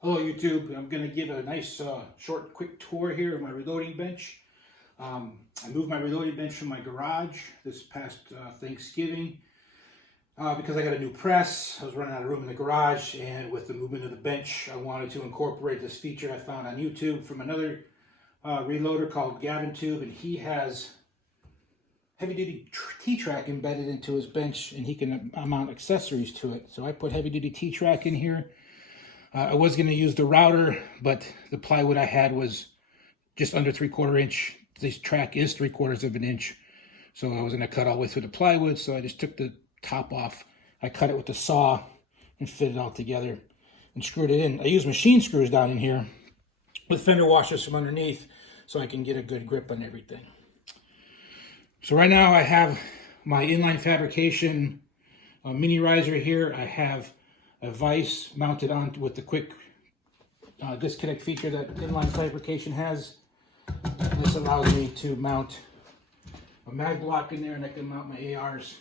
Hello YouTube, I'm going to give a nice short quick tour here of my reloading bench. I moved my reloading bench from my garage this past Thanksgiving because I got a new press. I was running out of room in the garage, and with the movement of the bench I wanted to incorporate this feature I found on YouTube from another reloader called Gavin Tube, and he has heavy duty T-track embedded into his bench, and he can mount accessories to it. So I put heavy duty T-track in here. I was going to use the router, but the plywood I had was just under 3/4 inch. This track is 3/4 of an inch. So I was going to cut all the way through the plywood. So I just took the top off. I cut it with the saw and fit it all together and screwed it in. I use machine screws down in here with fender washers from underneath so I can get a good grip on everything. So right now I have my Inline Fabrication mini riser here. I have a vise mounted on with the quick disconnect feature that Inline Fabrication has. This allows me to mount a mag block in there, and I can mount my ARs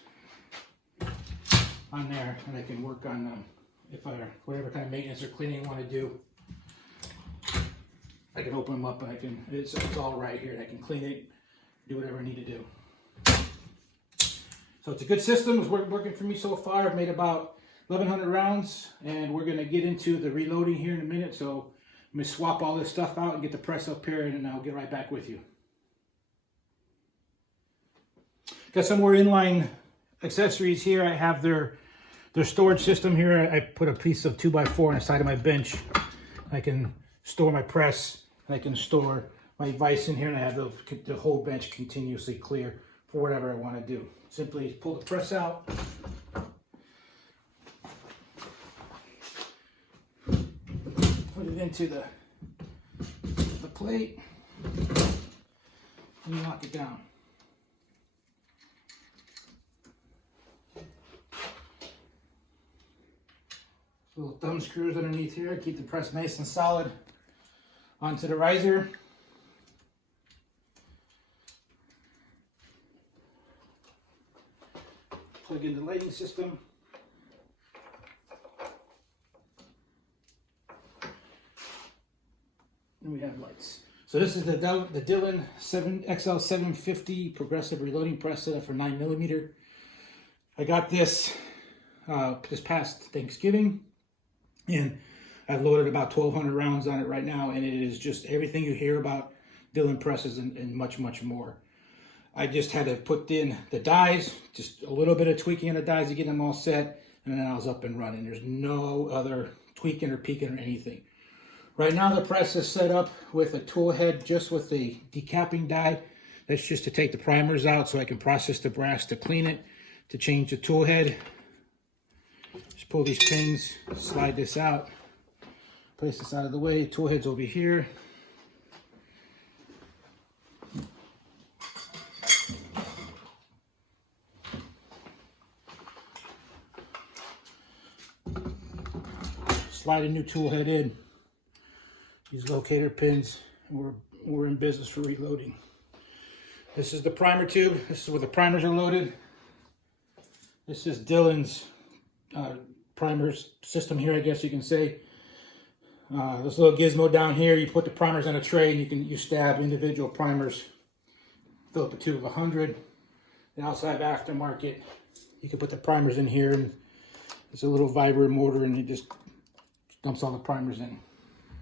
on there, and I can work on whatever kind of maintenance or cleaning I want to do. I can open them up, and it's all right here, and I can clean it, do whatever I need to do. So it's a good system. It's working for me so far. I've made about 1,100 rounds, and we're going to get into the reloading here in a minute. So I'm going to swap all this stuff out and get the press up here, and then I'll get right back with you. Got some more Inline accessories here. I have their storage system here. I put a piece of 2x4 on the side of my bench. I can store my press, and I can store my vise in here, and I have the whole bench continuously clear for whatever I want to do. Simply pull the press out. Put it into the plate and lock it down. Little thumb screws underneath here keep the press nice and solid onto the riser. Plug in the lighting system. And we have lights. So this is the Dillon XL750 progressive reloading press set up for 9mm. I got this this past Thanksgiving, and I've loaded about 1,200 rounds on it right now, and it is just everything you hear about Dillon presses and much, much more. I just had to put in the dies, just a little bit of tweaking on the dies to get them all set, and then I was up and running. There's no other tweaking or peeking or anything. Right now the press is set up with a tool head just with the decapping die. That's just to take the primers out so I can process the brass to clean it, to change the tool head. Just pull these pins, slide this out, place this out of the way. Tool head's over here. Slide a new tool head in. These locator pins. We're in business for reloading. This is the primer tube. This is where the primers are loaded. This is Dillon's primers system here, I guess you can say. This little gizmo down here, you put the primers on a tray, and you stab individual primers. Fill up a tube of 100. The outside aftermarket, you can put the primers in here, and it's a little vibro motor, and it just dumps all the primers in.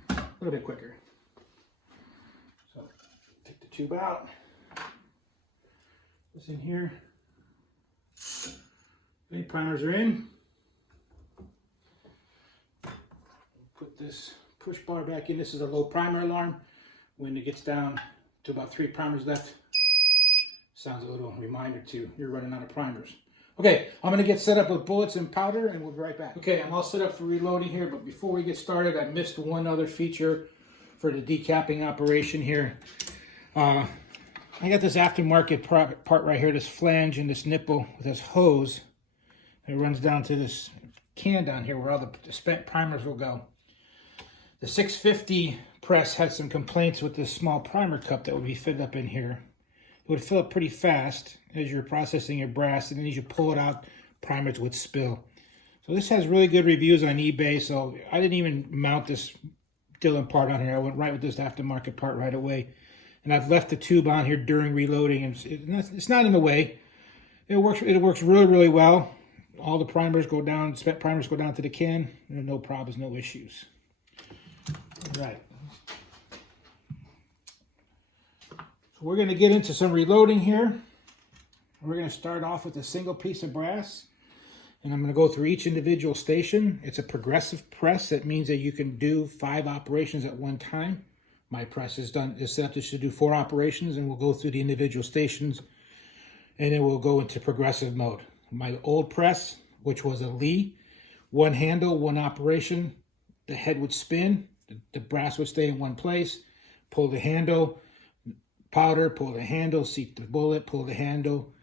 A little bit quicker. So take the tube out. This in here. Okay, primers are in. Put this push bar back in. This is a low primer alarm. When it gets down to about 3 primers left, sounds a little reminder to you're running out of primers. Okay, I'm going to get set up with bullets and powder, and we'll be right back. Okay, I'm all set up for reloading here, but before we get started, I missed one other feature for the decapping operation here. I got this aftermarket part right here, this flange and this nipple with this hose. It runs down to this can down here where all the spent primers will go. The 650 press had some complaints with this small primer cup that would be fitted up in here. It would fill up pretty fast as you're processing your brass, and then as you pull it out, primers would spill. So this has really good reviews on eBay, so I didn't even mount this Dillon part on here. I went right with this aftermarket part right away. And I've left the tube on here during reloading, and it's not in the way. It works really, really well. All the primers go down, spent primers go down to the can. No problems, no issues. All right. So we're going to get into some reloading here. We're going to start off with a single piece of brass. And I'm going to go through each individual station. It's a progressive press. That means that you can do 5 operations at one time. My press is set up to do 4 operations, and we'll go through the individual stations, and then we'll go into progressive mode. My old press, which was a Lee, 1 handle, 1 operation. The head would spin. The brass would stay in one place. Pull the handle, powder, pull the handle, seat the bullet, pull the handle,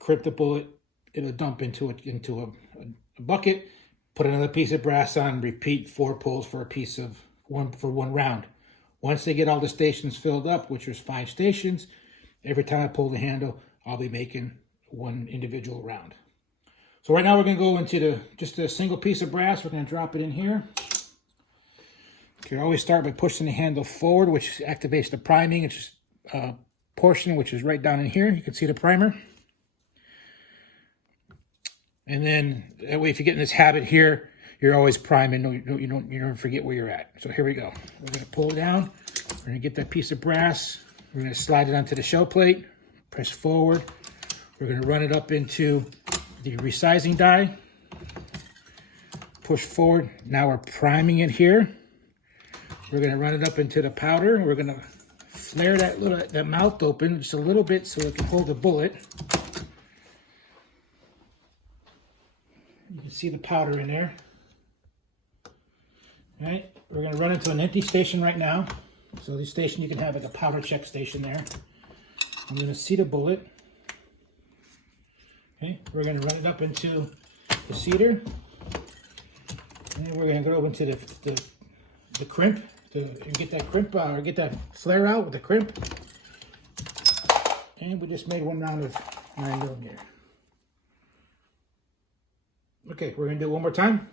crimp the bullet. It'll dump into a bucket, put another piece of brass on, repeat 4 pulls for one round. Once they get all the stations filled up, which is 5 stations, every time I pull the handle, I'll be making 1 individual round. So right now we're going to go into just a single piece of brass. We're going to drop it in here. Okay, I always start by pushing the handle forward, which activates the priming. It's just portion, which is right down in here. You can see the primer. And then that way, if you get in this habit here, you're always priming. You don't forget where you're at. So here we go. We're going to pull down. We're going to get that piece of brass. We're going to slide it onto the shell plate. Press forward. We're going to run it up into the resizing die. Push forward. Now we're priming it here. We're going to run it up into the powder. We're going to flare that mouth open just a little bit so it can hold the bullet. You can see the powder in there. All right, we're going to run into an empty station right now. So this station, you can have like a powder check station there. I'm going to seat a bullet. Okay, we're going to run it up into the seater. And we're going to go into the crimp to get that crimp or get that flare out with the crimp. And we just made 1 round of 9mm. Okay, we're going to do it one more time.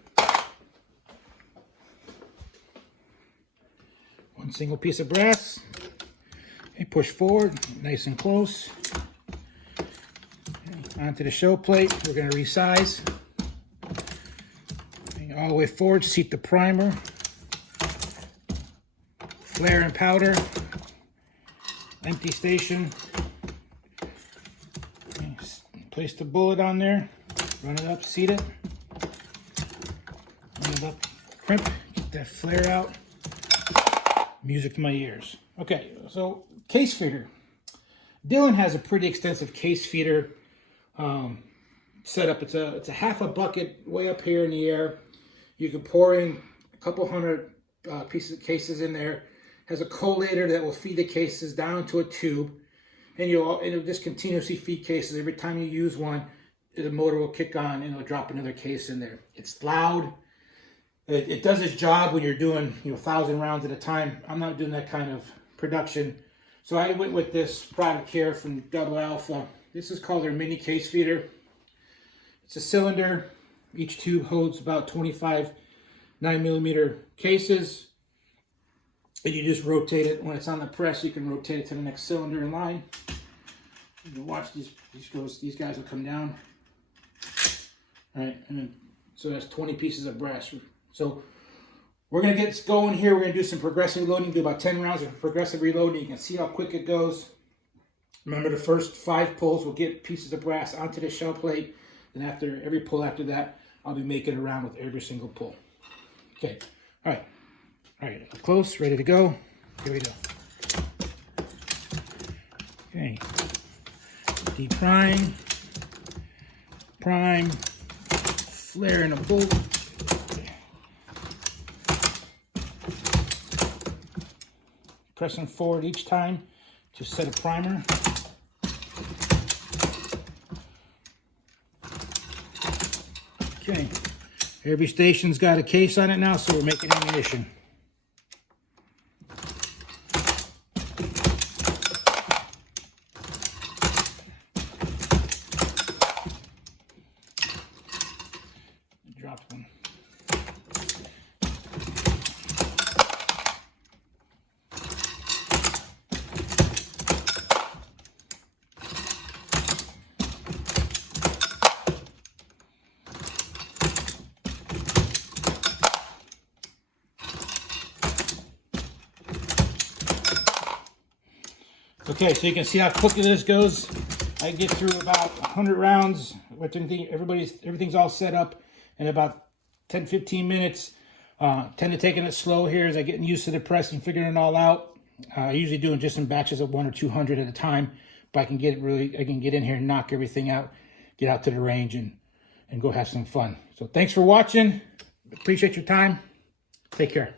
1 single piece of brass. Okay, push forward, nice and close. Okay, onto the show plate. We're going to resize. Okay, all the way forward, seat the primer. Flare and powder. Empty station. Okay, place the bullet on there. Run it up, seat it. Run it up, crimp, get that flare out. Music to my ears. Okay, so case feeder. Dillon has a pretty extensive case feeder setup. It's a half a bucket way up here in the air. You can pour in a couple hundred cases in there. Has a collator that will feed the cases down into a tube, and it'll just continuously feed cases. Every time you use one, the motor will kick on and it'll drop another case in there. It's loud. It does its job when you're doing 1,000 rounds at a time. I'm not doing that kind of production. So I went with this product here from Double Alpha. This is called their mini case feeder. It's a cylinder. Each tube holds about 25 9mm cases. And you just rotate it. When it's on the press, you can rotate it to the next cylinder in line. You can watch these guys will come down. All right, and then, so that's 20 pieces of brass. So we're going to get going here. We're going to do some progressive reloading, do about 10 rounds of progressive reloading. You can see how quick it goes. Remember, the first 5 pulls will get pieces of brass onto the shell plate. And after every pull after that, I'll be making a round with every single pull. Okay, all right. All right, up close, ready to go. Here we go. Okay, deprime, prime, flare in a bullet. Pressing forward each time to set a primer. Okay, every station's got a case on it now, so we're making ammunition. Dropped Okay, so you can see how quickly this goes. I get through about 100 rounds. Everything's all set up in about 10-15 minutes. Tend to taking it slow here as I get used to the press and figuring it all out. Usually doing just some batches of 100 or 200 at a time, but I can get in here and knock everything out, get out to the range and go have some fun. So thanks for watching. Appreciate your time. Take care.